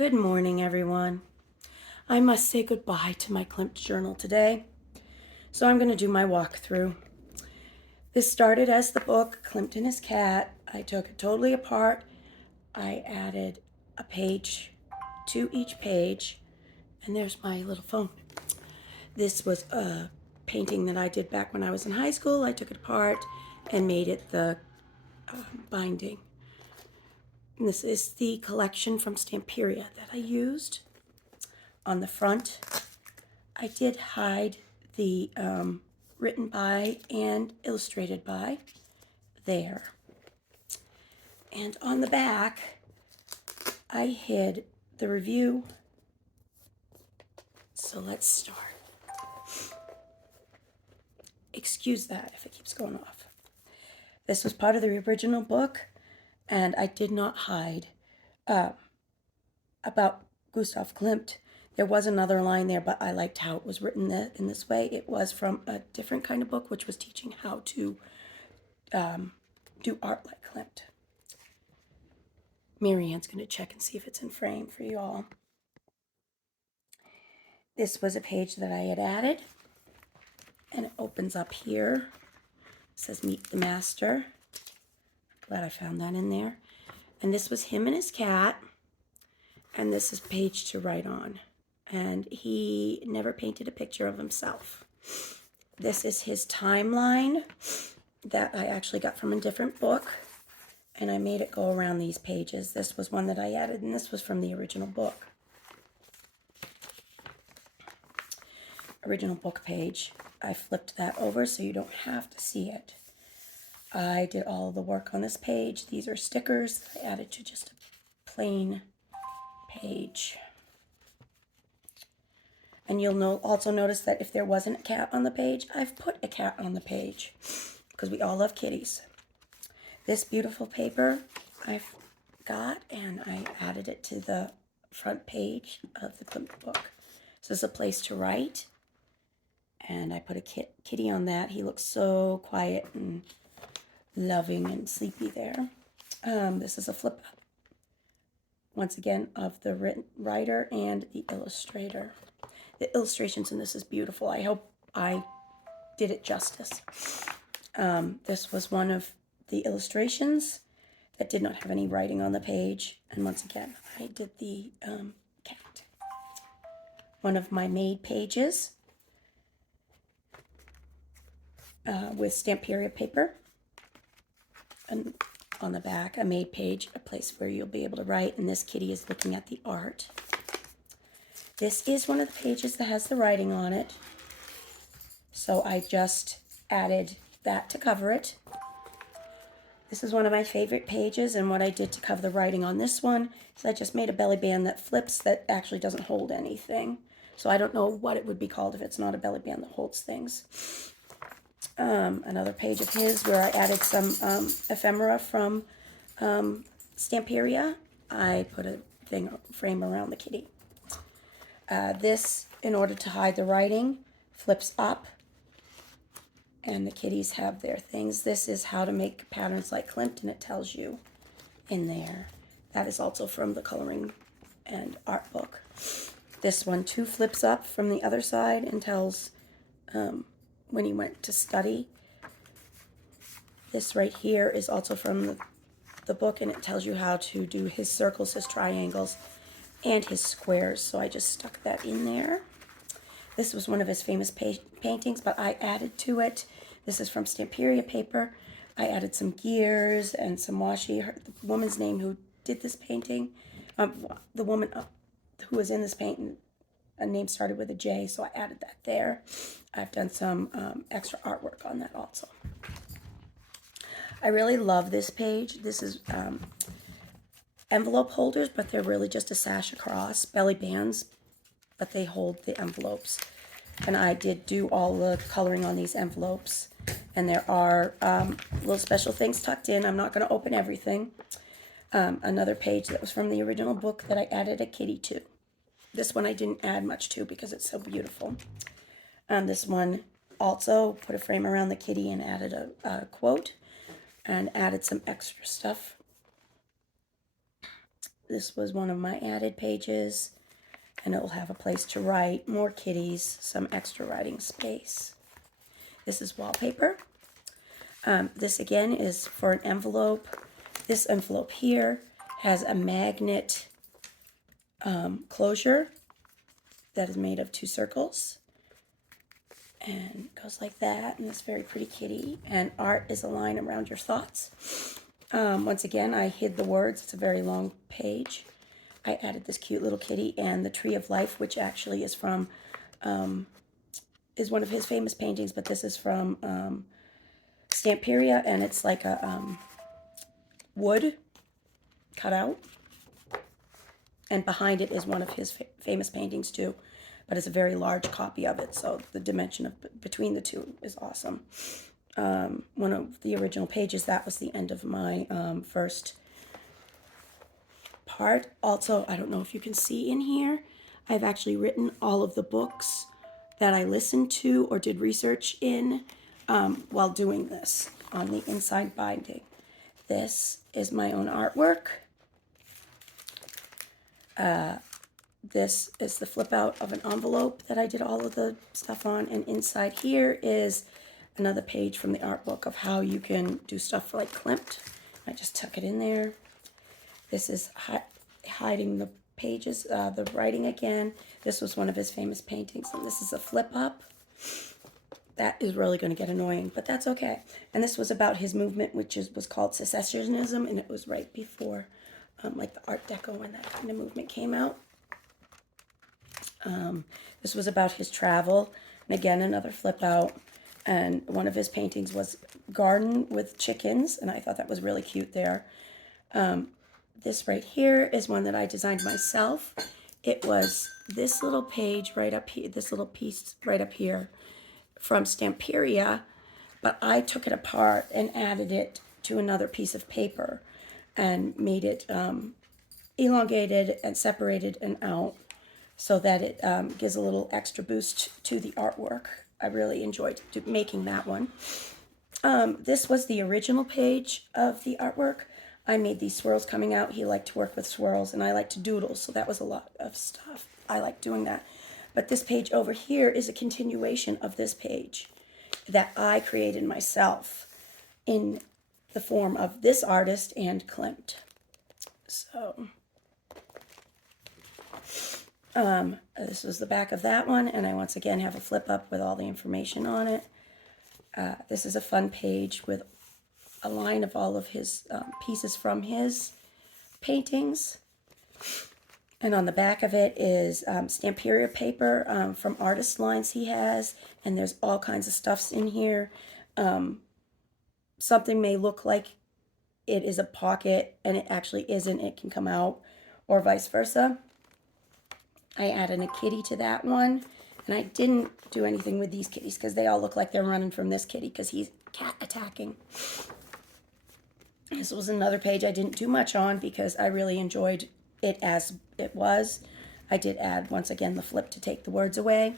Good morning, everyone. I must say goodbye to my Klimt journal today, so I'm going to do my walkthrough. This started as the book, Klimt and His Cat. I took it totally apart. I added a page to each page, and there's my little phone. This was a painting that I did back when I was in high school. I took it apart and made it the binding. And this is the collection from Stamperia that I used. On the front, I did hide the written by and illustrated by there. And on the back, I hid the review. So let's start. Excuse that if it keeps going off. This was part of the original book, and I did not hide about Gustav Klimt. There was another line there, but I liked how it was written in this way. It was from a different kind of book, which was teaching how to do art like Klimt. Marianne's going to check and see if it's in frame for you all. This was a page that I had added, and it opens up here. It says Meet the Master. Glad I found that in there. And this was him and his cat, and this is page to write on. And he never painted a picture of himself. This is his timeline that I actually got from a different book, and I made it go around these pages. This was one that I added, and this was from the original book. Original book page. I flipped that over so you don't have to see it. I did all of the work on this page. These are stickers that I added to just a plain page. And you'll also notice that if there wasn't a cat on the page, I've put a cat on the page because we all love kitties. This beautiful paper I've got, and I added it to the front page of the Klimt book. This is a place to write, and I put a kitty on that. He looks so quiet and loving and sleepy there. This is a flip up, once again, of the writer and the illustrator. The illustrations in this is beautiful. I hope I did it justice. This was one of the illustrations that did not have any writing on the page. And once again, I did the cat. One of my made pages with Stamperia paper. And on the back, a made page, a place where you'll be able to write. And this kitty is looking at the art. This is one of the pages that has the writing on it. So I just added that to cover it. This is one of my favorite pages, and what I did to cover the writing on this one is I just made a belly band that flips that actually doesn't hold anything. So I don't know what it would be called if it's not a belly band that holds things. Another page of his where I added some ephemera from Stamperia. I put a frame around the kitty. This, in order to hide the writing, flips up, and the kitties have their things. This is how to make patterns like Klimt, and it tells you in there. That is also from the coloring and art book. This one too flips up from the other side and tells when he went to study. This right here is also from the book, and it tells you how to do his circles, his triangles, and his squares. So I just stuck that in there. This was one of his famous paintings, but I added to it. This is from Stamperia paper. I added some gears and some washi. The woman's name who did this painting, the woman who was in this painting, a name started with a J, so I added that there. I've done some extra artwork on that also. I really love this page. This is envelope holders, but they're really just a sash across, belly bands, but they hold the envelopes. And I did do all the coloring on these envelopes. And there are little special things tucked in. I'm not going to open everything. Another page that was from the original book that I added a kitty to. This one I didn't add much to because it's so beautiful. This one also put a frame around the kitty and added a quote and added some extra stuff. This was one of my added pages, and it will have a place to write, more kitties, some extra writing space. This is wallpaper. This again is for an envelope. This envelope here has a magnet closure that is made of 2 circles. And it goes like that, and it's very pretty kitty. And art is a line around your thoughts. Once again, I hid the words. It's a very long page. I added this cute little kitty and the Tree of Life, which actually is from, is one of his famous paintings, but this is from Stamperia, and it's like a wood cut out. And behind it is one of his famous paintings too, but it's a very large copy of it, so the dimension of between the two is awesome. One of the original pages, that was the end of my first part. Also, I don't know if you can see in here, I've actually written all of the books that I listened to or did research in while doing this on the inside binding. This is my own artwork. This is the flip out of an envelope that I did all of the stuff on, and inside here is another page from the art book of how you can do stuff like Klimt. I just tuck it in there. This is hiding the pages, the writing again. This was one of his famous paintings, and this is a flip up. That is really going to get annoying, but that's okay. And this was about his movement, which was called Secessionism, and it was right before like the Art Deco when that kind of movement came out. This was about his travel, and again, another flip out. And one of his paintings was garden with chickens, and I thought that was really cute there. This right here is one that I designed myself. It was this little page right up here, this little piece right up here from Stamperia, but I took it apart and added it to another piece of paper and made it elongated and separated and out so that it gives a little extra boost to the artwork. I really enjoyed making that one. This was the original page of the artwork. I made these swirls coming out. He liked to work with swirls, and I like to doodle, so that was a lot of stuff. I like doing that. But this page over here is a continuation of this page that I created myself in the form of this artist and Klimt. So, this was the back of that one, and I once again have a flip up with all the information on it. This is a fun page with a line of all of his pieces from his paintings. And on the back of it is Stamperia paper from artist lines he has, and there's all kinds of stuffs in here. Something may look like it is a pocket, and it actually isn't. It can come out, or vice versa. I added a kitty to that one, and I didn't do anything with these kitties because they all look like they're running from this kitty because he's cat attacking. This was another page I didn't do much on because I really enjoyed it as it was. I did add, once again, the flip to take the words away.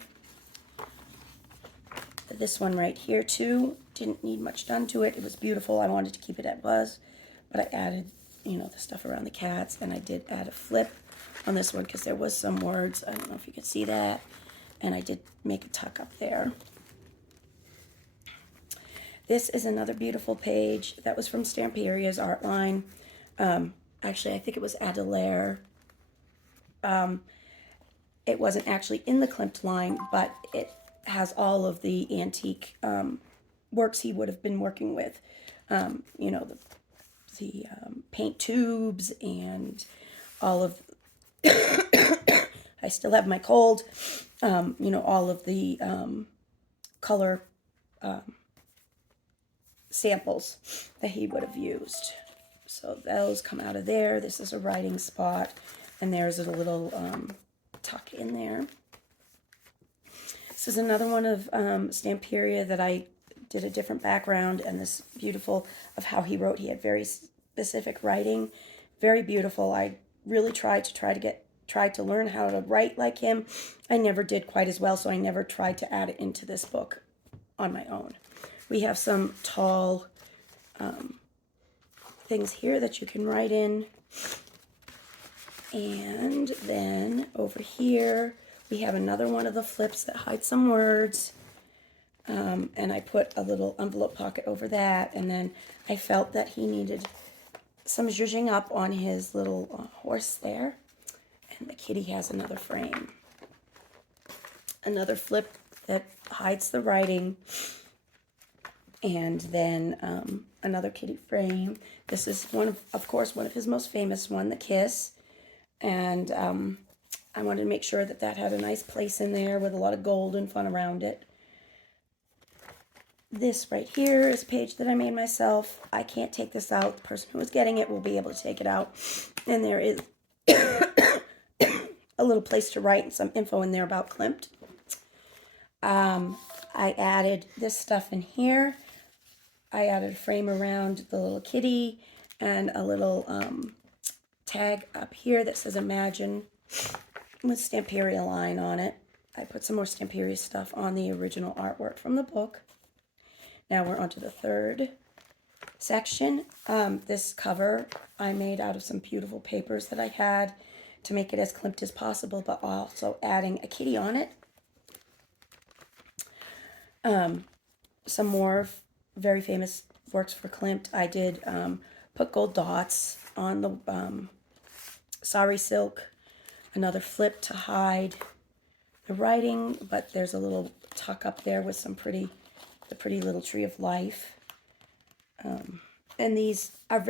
This one right here, too, didn't need much done to it. It was beautiful. I wanted to keep it at was, but I added, you know, the stuff around the cats, and I did add a flip on this one because there was some words. I don't know if you could see that, and I did make a tuck up there. This is another beautiful page that was from Stamperia's art line. Actually, I think it was Adelaire. It wasn't actually in the Klimt line, but it has all of the antique works he would have been working with. You know, the paint tubes and all of... I still have my cold. You know, all of the color samples that he would have used. So those come out of there. This is a writing spot, and there's a little tuck in there. This is another one of Stamperia that I did a different background, and this beautiful of how he wrote. He had very specific writing, very beautiful. I really tried to learn how to write like him. I never did quite as well, so I never tried to add it into this book on my own. We have some tall things here that you can write in. And then over here, we have another one of the flips that hides some words. And I put a little envelope pocket over that. And then I felt that he needed some zhuzhing up on his little horse there. And the kitty has another frame. Another flip that hides the writing. And then another kitty frame. This is of course, one of his most famous one, the kiss. And I wanted to make sure that that had a nice place in there with a lot of gold and fun around it. This right here is a page that I made myself. I can't take this out. The person who is getting it will be able to take it out. And there is a little place to write and some info in there about Klimt. I added this stuff in here. I added a frame around the little kitty and a little tag up here that says Imagine with Stamperia line on it. I put some more Stamperia stuff on the original artwork from the book. Now we're on to the third section. This cover I made out of some beautiful papers that I had to make it as Klimt as possible, but also adding a kitty on it. Some more very famous works for Klimt. I did put gold dots on the sari silk, another flip to hide the writing, but there's a little tuck up there with some the pretty little tree of life. And these are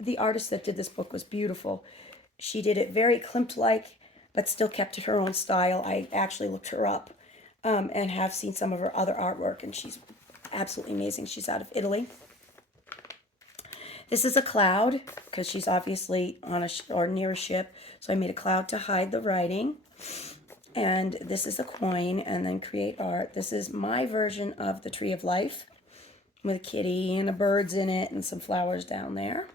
the artist that did this book was beautiful. She did it very Klimt-like, but still kept to her own style. I actually looked her up and have seen some of her other artwork, and she's absolutely amazing. She's out of Italy. This is a cloud, because she's obviously on or near a ship, so I made a cloud to hide the writing. And this is a coin, and then create art. This is my version of the Tree of Life, with a kitty and a birds in it and some flowers down there.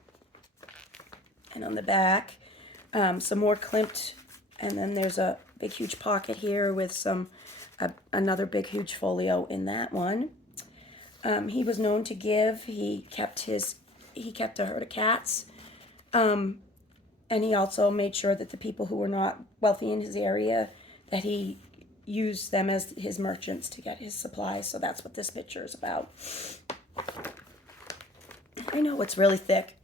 And on the back, some more Klimt, and then there's a big huge pocket here with another big huge folio in that one. He was known to give. He kept a herd of cats, and he also made sure that the people who were not wealthy in his area, that he used them as his merchants to get his supplies. So that's what this picture is about. I know it's really thick.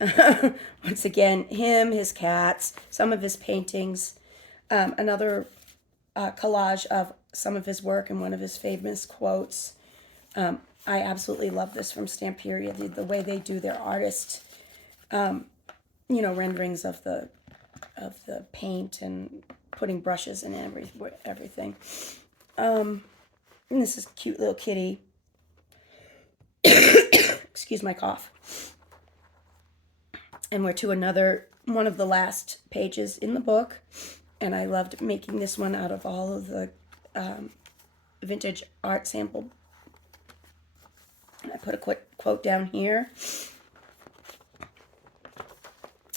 Once again, him, his cats, some of his paintings, another collage of some of his work and one of his famous quotes. I absolutely love this from Stamperia, the way they do their artist, renderings of the paint and putting brushes in everything. And this is a cute little kitty. Excuse my cough. And we're to another one of the last pages in the book, and I loved making this one out of all of the vintage art sample. I put a quick quote down here.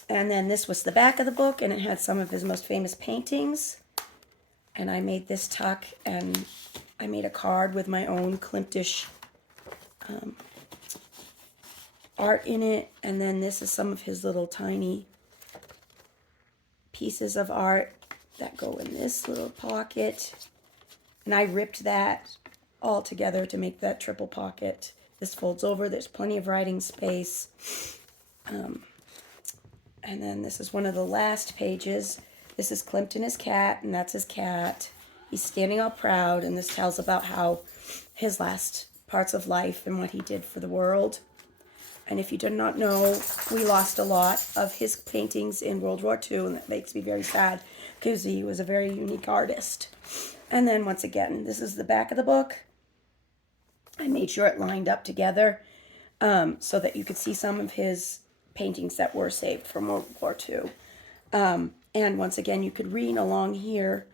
And then this was the back of the book, and it had some of his most famous paintings. And I made this tuck, and I made a card with my own Klimtish art in it. And then this is some of his little tiny pieces of art that go in this little pocket. And I ripped that all together to make that triple pocket. This folds over. There's plenty of writing space. And then this is one of the last pages. This is Klimt and his cat, and that's his cat. He's standing all proud, and this tells about how his last parts of life and what he did for the world. And if you did not know, we lost a lot of his paintings in World War II, and that makes me very sad because he was a very unique artist. And then once again, this is the back of the book. I made sure it lined up together so that you could see some of his paintings that were saved from World War II. And once again, you could read along here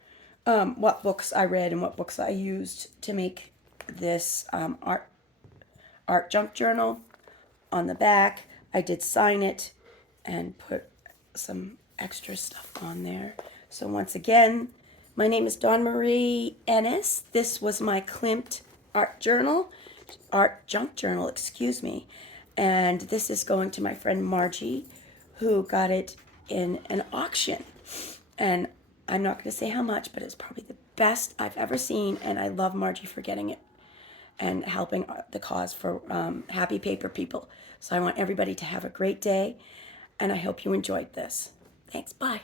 what books I read and what books I used to make this art junk journal. On the back, I did sign it and put some extra stuff on there. So once again, my name is Dawn Marie Ennis. This was my Klimt art junk journal, excuse me. And this is going to my friend Margie, who got it in an auction. And I'm not going to say how much, but it's probably the best I've ever seen. And I love Margie for getting it and helping the cause for happy paper people. So I want everybody to have a great day, and I hope you enjoyed this. Thanks. Bye.